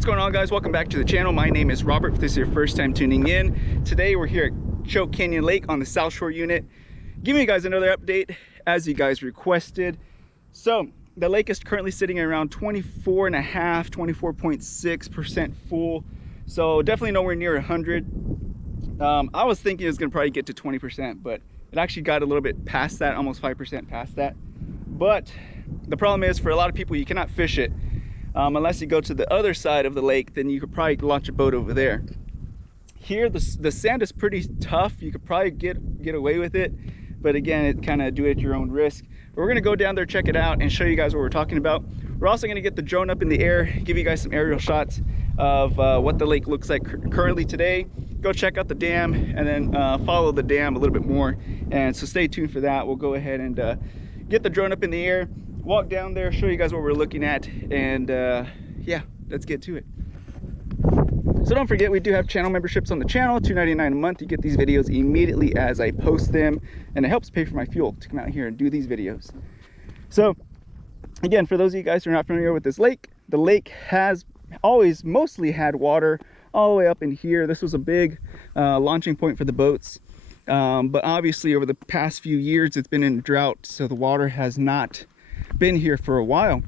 What's going on, guys? Welcome back to the channel. My name is Robert. If this is your first time tuning in, today we're here at Choke Canyon Lake on the South Shore unit, giving you guys another update as you guys requested. So the lake is currently sitting at around 24.6% full, so definitely nowhere near 100. I was thinking it was gonna probably get to 20%, but it actually got a little bit past that, almost 5% past that. But the problem is, for a lot of people, you cannot fish it unless you go to the other side of the lake. Then you could probably launch a boat over there. Here the sand is pretty tough. You could probably get away with it, but again, it kind of do it at your own risk. We're gonna go down there, check it out, and show you guys what we're talking about. We're also gonna get the drone up in the air, give you guys some aerial shots of what the lake looks like currently today. Go check out the dam, and then follow the dam a little bit more, and so stay tuned for that. We'll go ahead and get the drone up in the air, walk down there, show you guys what we're looking at, and yeah, let's get to it. So don't forget, we do have channel memberships on the channel, $2.99 a month. You get these videos immediately as I post them, and it helps pay for my fuel to come out here and do these videos. So again, for those of you guys who are not familiar with this lake, the lake has always mostly had water all the way up in here. This was a big launching point for the boats, but obviously over the past few years it's been in drought, so the water has not been here for a while.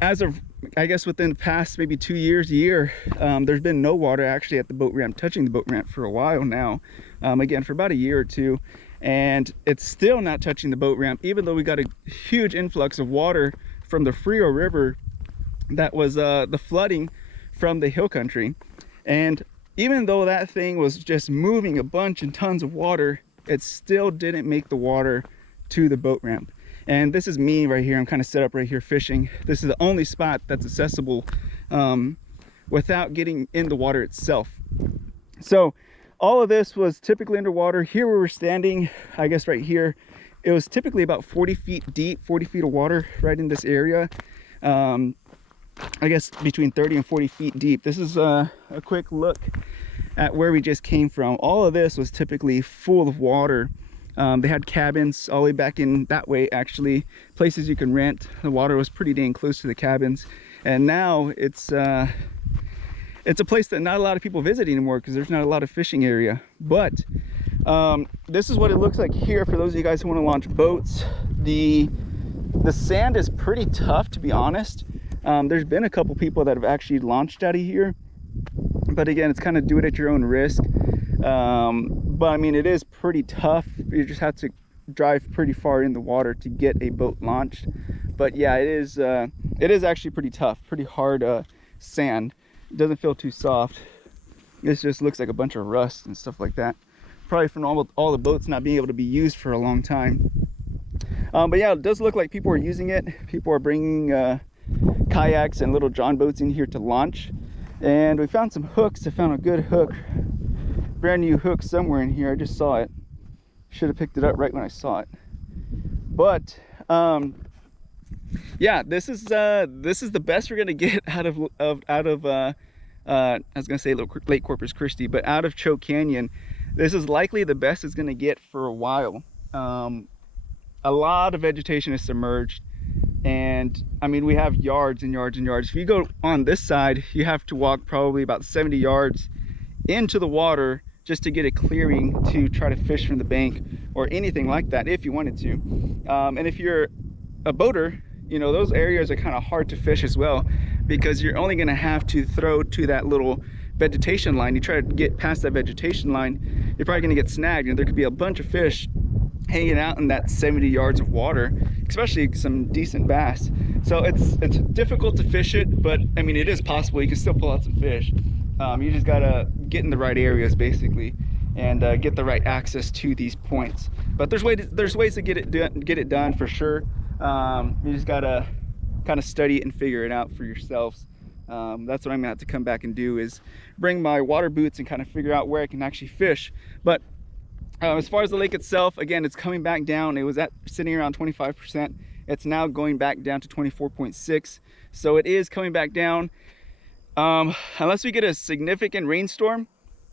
As of, I guess, within the past maybe 2 years, there's been no water actually at the boat ramp, touching the boat ramp for a while now. Again, for about a year or two, and it's still not touching the boat ramp, even though we got a huge influx of water from the Frio River that was the flooding from the hill country. And even though that thing was just moving a bunch and tons of water, it still didn't make the water to the boat ramp. And this is me right here. I'm kind of set up right here fishing. This is the only spot that's accessible without getting in the water itself. So all of this was typically underwater. Here where we're standing, I guess right here, it was typically about 40 feet deep, 40 feet of water right in this area. I guess between 30 and 40 feet deep. This is a quick look at where we just came from. All of this was typically full of water. They had cabins all the way back in that way, actually, places you can rent. The water was pretty dang close to the cabins, and now it's a place that not a lot of people visit anymore because there's not a lot of fishing area. But this is what it looks like here for those of you guys who want to launch boats. The sand is pretty tough, to be honest. There's been a couple people that have actually launched out of here, but again, it's kind of do it at your own risk. But I mean, it is pretty tough. You just have to drive pretty far in the water to get a boat launched. But yeah, it is actually pretty tough, pretty hard sand. It doesn't feel too soft. This just looks like a bunch of rust and stuff like that, probably from all the boats not being able to be used for a long time. But yeah, it does look like people are using it. People are bringing kayaks and little John boats in here to launch, and we found some hooks. I found a good hook, brand new hook somewhere in here. I just saw it. Should have picked it up right when I saw it. But yeah, this is the best we're gonna get out of I was gonna say Lake Corpus Christi, but out of Choke Canyon. This is likely the best it's gonna get for a while. A lot of vegetation is submerged, and I mean, we have yards and yards and yards. If you go on this side, you have to walk probably about 70 yards into the water just to get a clearing to try to fish from the bank or anything like that if you wanted to. And if you're a boater, you know, those areas are kind of hard to fish as well, because you're only going to have to throw to that little vegetation line. You try to get past that vegetation line, you're probably going to get snagged, and there could be a bunch of fish hanging out in that 70 yards of water, especially some decent bass. So it's difficult to fish it, but I mean, it is possible. You can still pull out some fish. You just gotta get in the right areas, basically, and get the right access to these points. But there's ways to get it done for sure. You just gotta kind of study it and figure it out for yourselves. That's what I'm gonna have to come back and do, is bring my water boots and kind of figure out where I can actually fish. But as far as the lake itself, again, it's coming back down. It was sitting around 25%. It's now going back down to 24.6. So it is coming back down. Unless we get a significant rainstorm,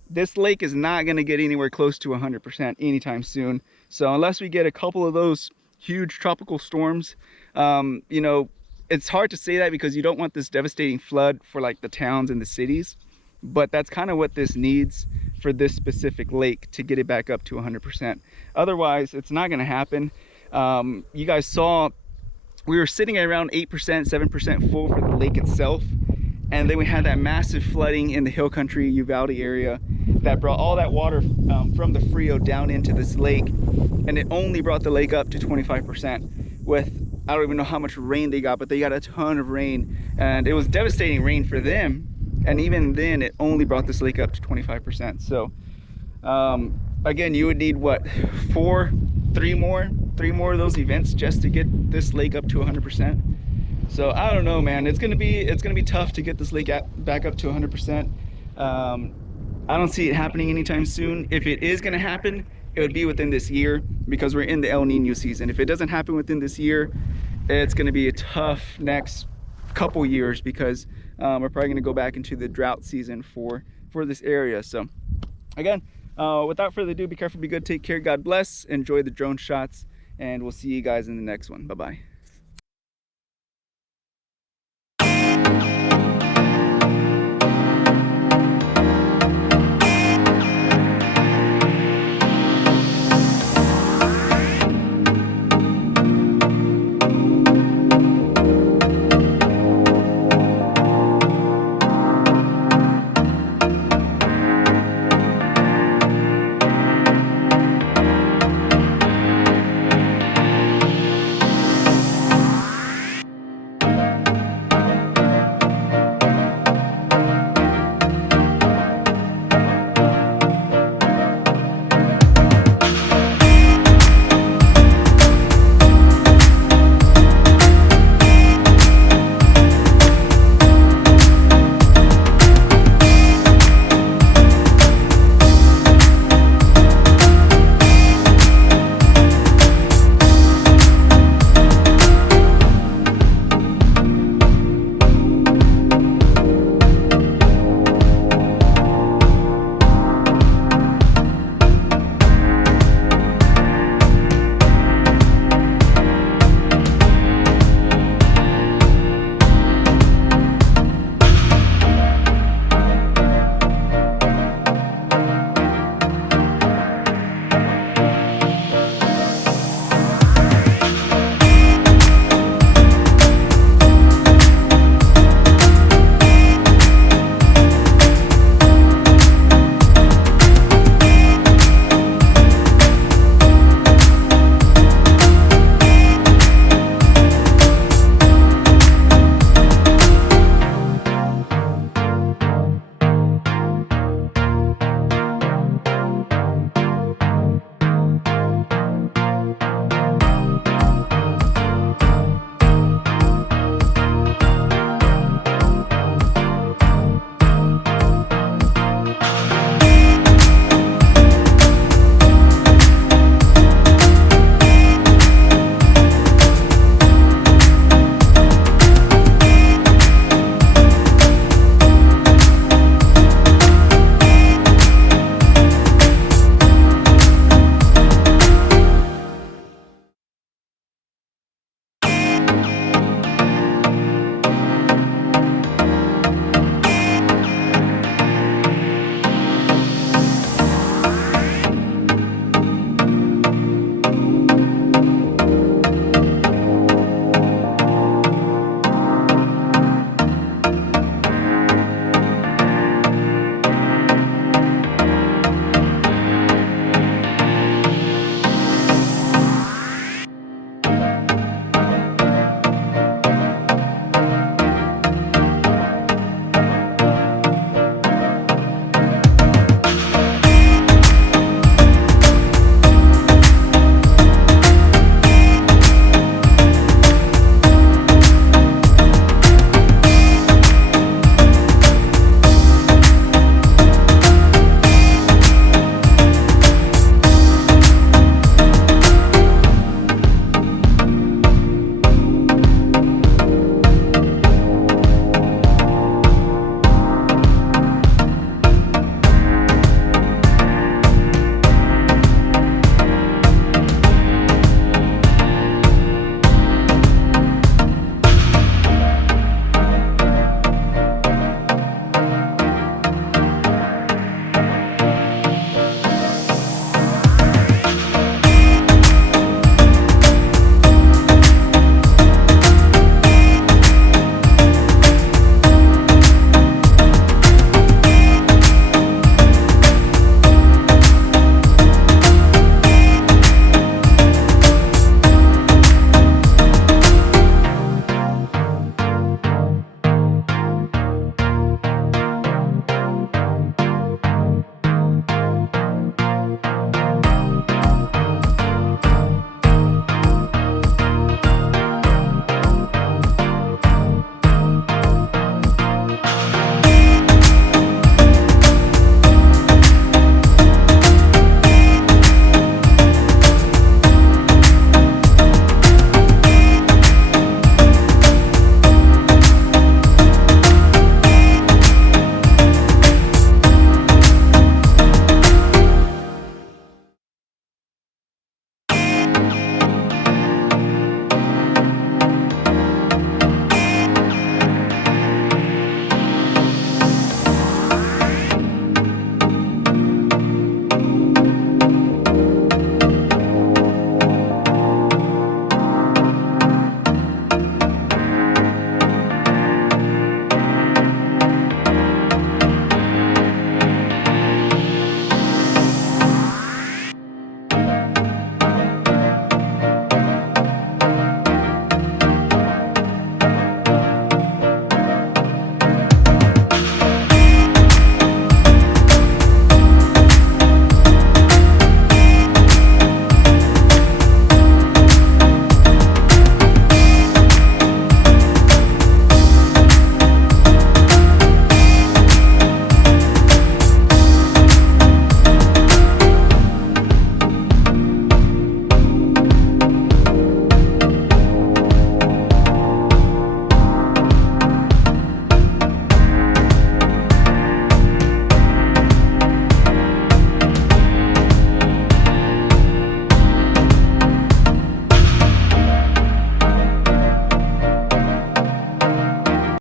this lake is not going to get anywhere close to 100% anytime soon. So unless we get a couple of those huge tropical storms, you know, it's hard to say that because you don't want this devastating flood for like the towns and the cities, but that's kind of what this needs for this specific lake to get it back up to 100%. Otherwise, it's not going to happen. You guys saw we were sitting at around 8%, 7% full for the lake itself. And then we had that massive flooding in the hill country, Uvalde area, that brought all that water from the Frio down into this lake. And it only brought the lake up to 25% with, I don't even know how much rain they got, but they got a ton of rain. And it was devastating rain for them. And even then, it only brought this lake up to 25%. So again, you would need what, three more of those events just to get this lake up to 100%. So I don't know, man. It's gonna be tough to get this lake back up to 100%. I don't see it happening anytime soon. If it is gonna happen, it would be within this year because we're in the El Nino season. If it doesn't happen within this year, it's gonna be a tough next couple years because we're probably gonna go back into the drought season for this area. So again, without further ado, be careful, be good, take care, God bless, enjoy the drone shots, and we'll see you guys in the next one. Bye-bye.